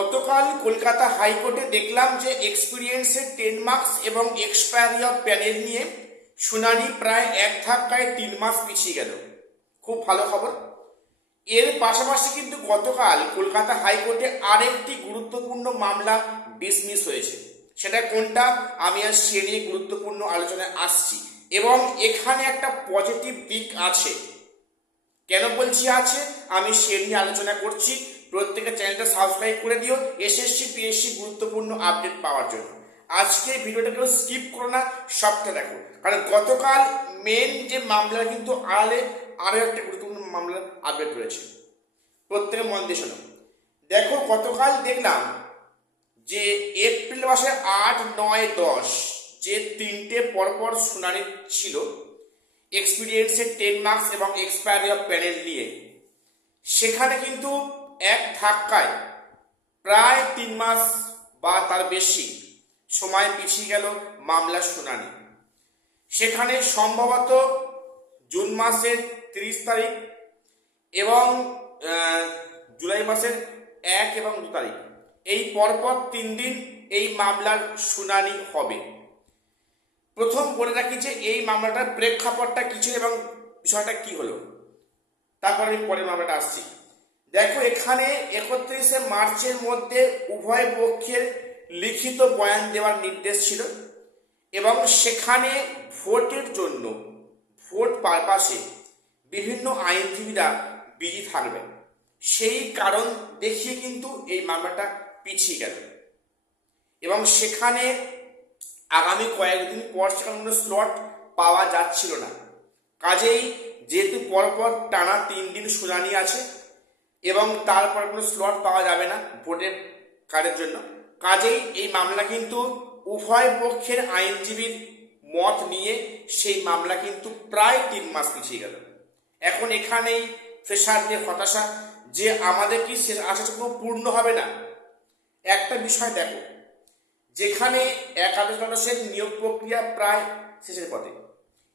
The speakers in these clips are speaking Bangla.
গতকাল কলকাতা হাইকোর্টে দেখলাম যে এক্সপিরিয়েন্সের 10 মার্কস এবং এক্সপায়ারি অফ প্যানেল নিয়ে শুনানি প্রায় এক ধাক্কায় 3 মাস পিছিয়ে গেল। খুব ভালো খবর। এর পাশাপাশি কিন্তু গতকাল কলকাতা হাইকোর্টে আরেকটি গুরুত্বপূর্ণ মামলা ডিসমিস হয়েছে। সেটা কোনটা আমি আজ সে নিয়ে গুরুত্বপূর্ণ আলোচনায় আসছি, এবং এখানে একটা পজিটিভ দিক আছে। কেন বলছি আছে, আমি সে নিয়ে আলোচনা করছি। প্রত্যেকের চ্যানেলটা সাবস্ক্রাইব করে দিও এসএসসি পিএসসি গুরুত্বপূর্ণ আপডেট পাওয়ার জন্য। আজকে ভিডিওটা কেউ স্কিপ করো না, সবটা দেখো, কারণ গতকাল মেন যে মামলা কিন্তু আড়ালে আরও একটা গুরুত্বপূর্ণ মামলার আপডেট রয়েছে। প্রত্যেকে মন দিয়ে শোনো। দেখো, গতকাল দেখলাম যে এপ্রিল মাসে 8, 9, 10 যে তিনটে পরপর শুনানি ছিল এক্সপিরিয়েন্সের 10 মার্কস এবং এক্সপায়ারি অফ প্যানেল নিয়ে, সেখানে কিন্তু এক ধাক্কায় প্রায় 3 মাস বা তার বেশি সময় পিছিয়ে গেল মামলার শুনানি। সেখানে সম্ভবত জুন মাসের 30 তারিখ এবং জুলাই মাসের 1 এবং 2 তারিখ, এই পরপর 3 দিন এই মামলার শুনানি হবে। প্রথম বলে রাখি যে এই মামলাটার প্রেক্ষাপটটা কিছু এবং বিষয়টা কি হলো, তারপরে আমি পরের মামলাটা আসছি। দেখো, এখানে 31শে মার্চের মধ্যে উভয় পক্ষের লিখিত বয়ান দেওয়ার নির্দেশ ছিল, এবং সেখানে ভোটের জন্য ভোট পারপাসে বিভিন্ন আইনজীবীরা বিজি থাকবেন। সেই কারণ দেখিয়ে কিন্তু এই মামলাটা পিছিয়ে গেল, এবং সেখানে আগামী কয়েকদিন পর সেখানে কোনো স্লট পাওয়া যাচ্ছিল না। কাজেই যেহেতু পরপর টানা 3 দিন শুনানি আছে এবং তারপর কোনো স্লট পাওয়া যাবে না ভোটের কাজের জন্য, কাজেই এই মামলা কিন্তু উভয় পক্ষের আইনজীবীর মত নিয়ে সেই মামলা কিন্তু প্রায় 3 মাস পিছিয়ে গেল। এখন এখানেই ফ্রেশারদের হতাশা যে আমাদের কি শেষ আশাটুকু পূর্ণ হবে না। একটা বিষয় দেখো, যেখানে একাদশ দ্বাদশের নিয়োগ প্রক্রিয়া প্রায় শেষের পথে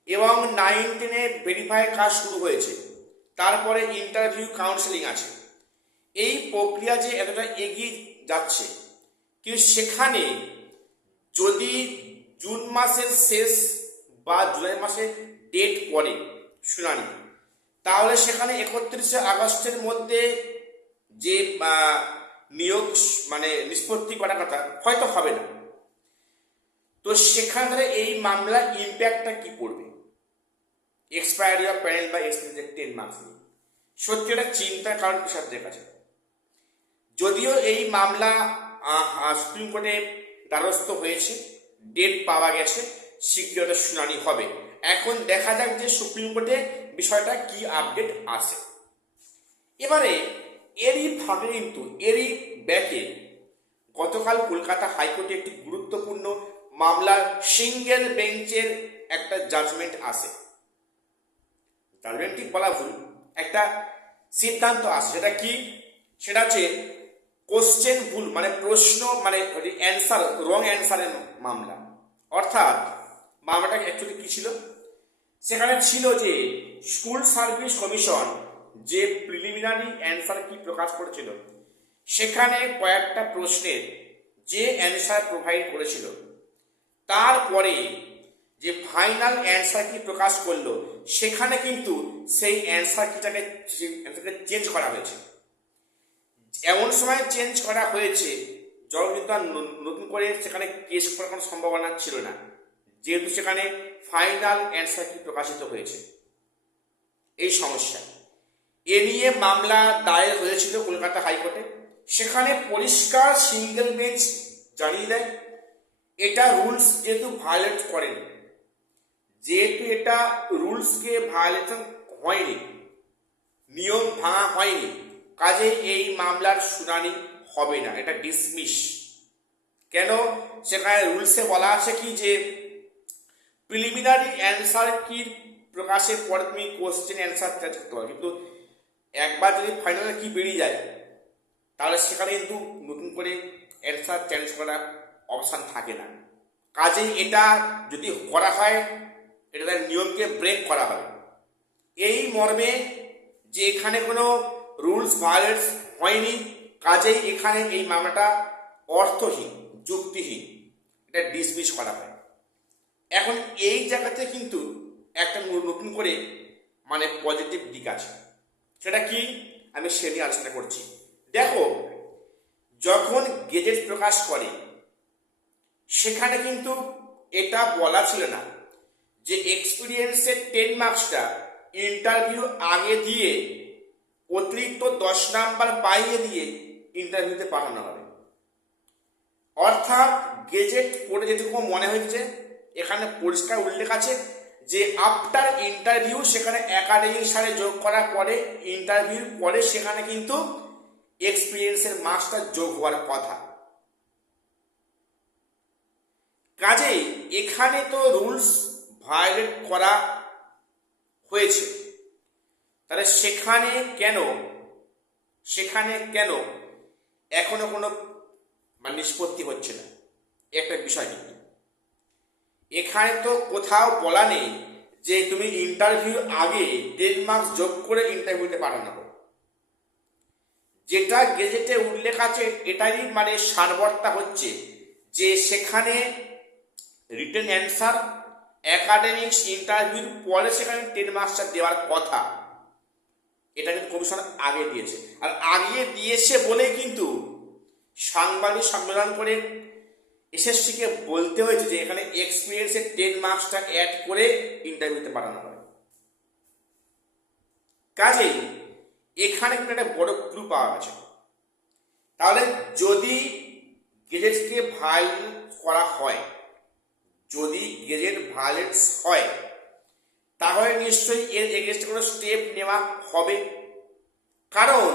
এবং 9, 10-এ ভেরিফাই কাজ শুরু হয়েছে, তারপরে ইন্টারভিউ কাউন্সেলিং আছে, এই প্রক্রিয়া যে এতটা এগিয়ে যাচ্ছে, কিন্তু সেখানে যদি জুন মাসের শেষ বা জুলাই মাসে ডেট পড়ে শুনানি, তাহলে সেখানে 31শে আগস্টের মধ্যে যে নিয়োগ নিষ্পত্তি করার কথা হয়তো হবে না। তো সেখানে এই মামলা ইম্প্যাক্টটা কি পড়বে এক্সপায়ারি অফ প্যানেল বা এক্সপিরিয়েন্সের 10 মার্কস নিয়ে? সত্যি এটা চিন্তার কারণ কৃষকদের কাছে। যদিও এই মামলা সুপ্রিম কোর্টে দ্বারস্থ হয়েছে, ডেট পাওয়া গেছে, শীঘ্রই শুনানি হবে। এখন দেখা যাক যে সুপ্রিম কোর্টে বিষয়টা কি আপডেট আসে। এবারে এরই ফাঁকে কিন্তু এরই ব্যাকে গতকাল কলকাতা হাইকোর্টে একটি গুরুত্বপূর্ণ মামলার সিঙ্গেল বেঞ্চের একটা জাজমেন্ট আসে। জাজমেন্ট ঠিক বলা ভুল, একটা সিদ্ধান্ত আসে। সেটা কি? সেটা হচ্ছে কোশ্চেন ভুল, প্রশ্ন অ্যান্সার রং অ্যান্সারের মামলা। অর্থাৎ মামলাটা অ্যাকচুয়ালি কি ছিল? সেখানে ছিল যে স্কুল সার্ভিস কমিশন যে প্রিলিমিনারি অ্যান্সার কি প্রকাশ করেছিল, সেখানে কয়েকটা প্রশ্নের যে অ্যান্সার প্রোভাইড করেছিল, তারপরে যে ফাইনাল অ্যান্সার কি প্রকাশ করলো, সেখানে কিন্তু সেই অ্যান্সার কিটাকে চেঞ্জ করা হয়েছে। এমন সময় চেঞ্জ করা হয়েছে যখন কিন্তু আর নতুন করে সেখানে কেস করার কোনো সম্ভাবনা ছিল না, যেহেতু সেখানে ফাইনাল অ্যান্সার কি প্রকাশিত হয়েছে। এই সমস্যা এ নিয়ে মামলা দায়ের হয়েছিল কলকাতা হাইকোর্টে। সেখানে পরিষ্কার সিঙ্গেল বেঞ্চ জানিয়ে দেয় এটা রুলস যেহেতু ভায়োলেট করেনি, যেহেতু এটা রুলসকে ভায়োলেশন হয়নি, নিয়ম ভাঙা হয়নি, কাজে এই মামলার শুনানি হবে না, এটা ডিসমিস। কেন? সেখানে রুলসে বলা আছে কি যে প্রিলিমিনারি অ্যান্সার কি প্রকাশের পরে তুমি কোশ্চেন অ্যান্সার করতে পারো, কিন্তু একবার যদি ফাইনাল কি বেরিয়ে যায় তাহলে সেখানে কিন্তু নতুন করে অ্যান্সার চেঞ্জ করার অপশান থাকে না। কাজেই এটা যদি করা হয়, এটা তার নিয়মকে ব্রেক করা হবে। এই মর্মে যে এখানে কোনো রুলস ভায়োলেট হয়নি, কাজেই এখানে এই মামলাটা অর্থহীন, যুক্তিহীন, এটা ডিসমিস করা হয়। এখন এই জায়গাতে কিন্তু একটা নতুন করে মানে পজিটিভ দিক আছে, সেটা কি আমি সে নিয়ে আলোচনা করছি। দেখো, যখন গেজেট প্রকাশ করে সেখানে কিন্তু এটা বলা ছিল না যে এক্সপিরিয়েন্সের 10 মার্কসটা ইন্টারভিউ আগে দিয়ে অতিরিক্ত 10 নাম্বার পাইয়ে দিয়ে ইন্টারভিউতে পাঠানো হবে। অর্থাৎ গেজেট পড়ে যেটুকু মনে হচ্ছে এখানে পরিষ্কার উল্লেখ আছে যে আফটার ইন্টারভিউ সেখানে একাডেমিক সালে যোগ করার পরে ইন্টারভিউর পরে সেখানে কিন্তু এক্সপিরিয়েন্সের মার্কসটা যোগ হওয়ার কথা। কাজেই এখানে তো রুলস ভায়োলেট করা হয়েছে, তাহলে সেখানে কেন এখনো কোনো মানে নিষ্পত্তি হচ্ছে না, একটা বিষয়। কিন্তু এখানে তো কোথাও বলা নেই যে তুমি ইন্টারভিউ আগে 10 মার্কস যোগ করে ইন্টারভিউতে পাঠানো হবে। যেটা গেজেটে উল্লেখ আছে এটারই মানে সারবর্তা হচ্ছে যে সেখানে রিটেন অ্যান্সার একাডেমিক্স ইন্টারভিউর পরে সেখানে 10 মার্কসটা দেওয়ার কথা। এটা কিন্তু কমিশন আগে দিয়েছে, আর আগে দিয়েছে বলেই কিন্তু সাংবাদিক সম্মেলন করে এসএসসিকে বলতে হয়েছে যে এখানে এক্সপিরিয়েন্সের 10 মার্কসটা অ্যাড করে ইন্টারভিউতে পাঠানো হবে। কাজেই এখানে কিন্তু একটা বড় ক্লু পাওয়া গেছে। তাহলে যদি গেজেটকে ভায়োলেট করা হয়, যদি গেজেট ভায়োলেন্স হয়, তাহলে নিশ্চয়ই এর এগেইনস্টে কোনো স্টেপ নেওয়া হবে। কারণ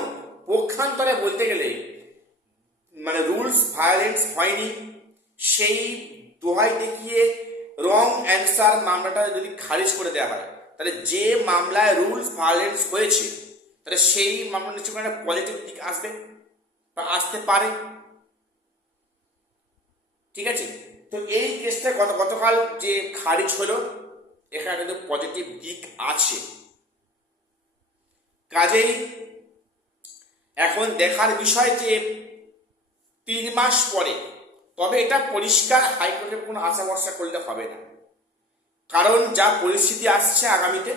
পক্ষান্তরে বলতে গেলে মানে রুলস ভায়োলেন্স হয়নি সেই দোহাই দেখিয়ে রং অ্যান্সার মামলাটা যদি খারিজ করে দেওয়া হয়, তাহলে যে মামলায় রুলস ভায়োলেন্স হয়েছে তাহলে সেই মামলা নিশ্চয়ই একটা পজিটিভ দিক আসবে বা আসতে পারে। ঠিক আছে, তো এই কেসটা গতকাল যে খারিজ হলো এখানে কিন্তু পজিটিভ দিক আছে। কাজেই এখন দেখার বিষয় যে 3 মাস পরে, তবে এটা পরিষ্কার হাইকোর্টের কোনো আশা ভরসা করলে হবে না, কারণ যা পরিস্থিতি আসছে আগামীতে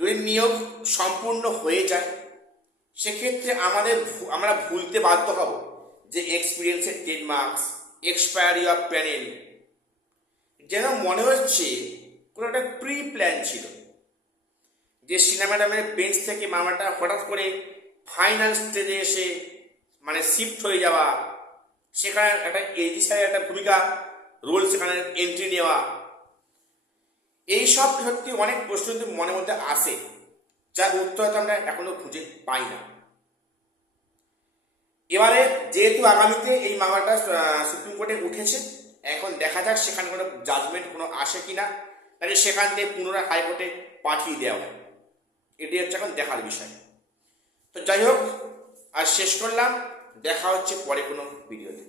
যদি নিয়োগ সম্পূর্ণ হয়ে যায় সেক্ষেত্রে আমরা ভুলতে বাধ্য হব যে এক্সপিরিয়েন্সের 10 মার্কস, এক্সপায়ারি অফ প্যানেল, যেন মনে হচ্ছে কোনো একটা প্রি প্ল্যান ছিল যে সিনা ম্যাডামের বেঞ্চ থেকে মামলাটা হঠাৎ করে ফাইনাল স্টেজে এসে মানে শিফট হয়ে যাওয়া, সেখানে একটা এডি স্যারের একটা ভূমিকা রোল সেখানে এন্ট্রি নেওয়া, এইসব সত্যি অনেক প্রশ্ন কিন্তু মনের মধ্যে আসে, যার উত্তর হয়তো আমরা এখনো খুঁজে পাই না। এবারে যেহেতু আগামীতে এই মামলাটা সুপ্রিম কোর্টে উঠেছে, এখন দেখা যাক সেখানে কোনো জাজমেন্ট কোনো আসে কিনা, তাহলে সেখান থেকে পুনরায় হাইকোর্টে পাঠিয়ে দেওয়া হয়, এটি হচ্ছে এখন দেখার বিষয়। তো যাই হোক, আর শেষ করলাম, দেখা হচ্ছে পরে কোনো ভিডিওতে।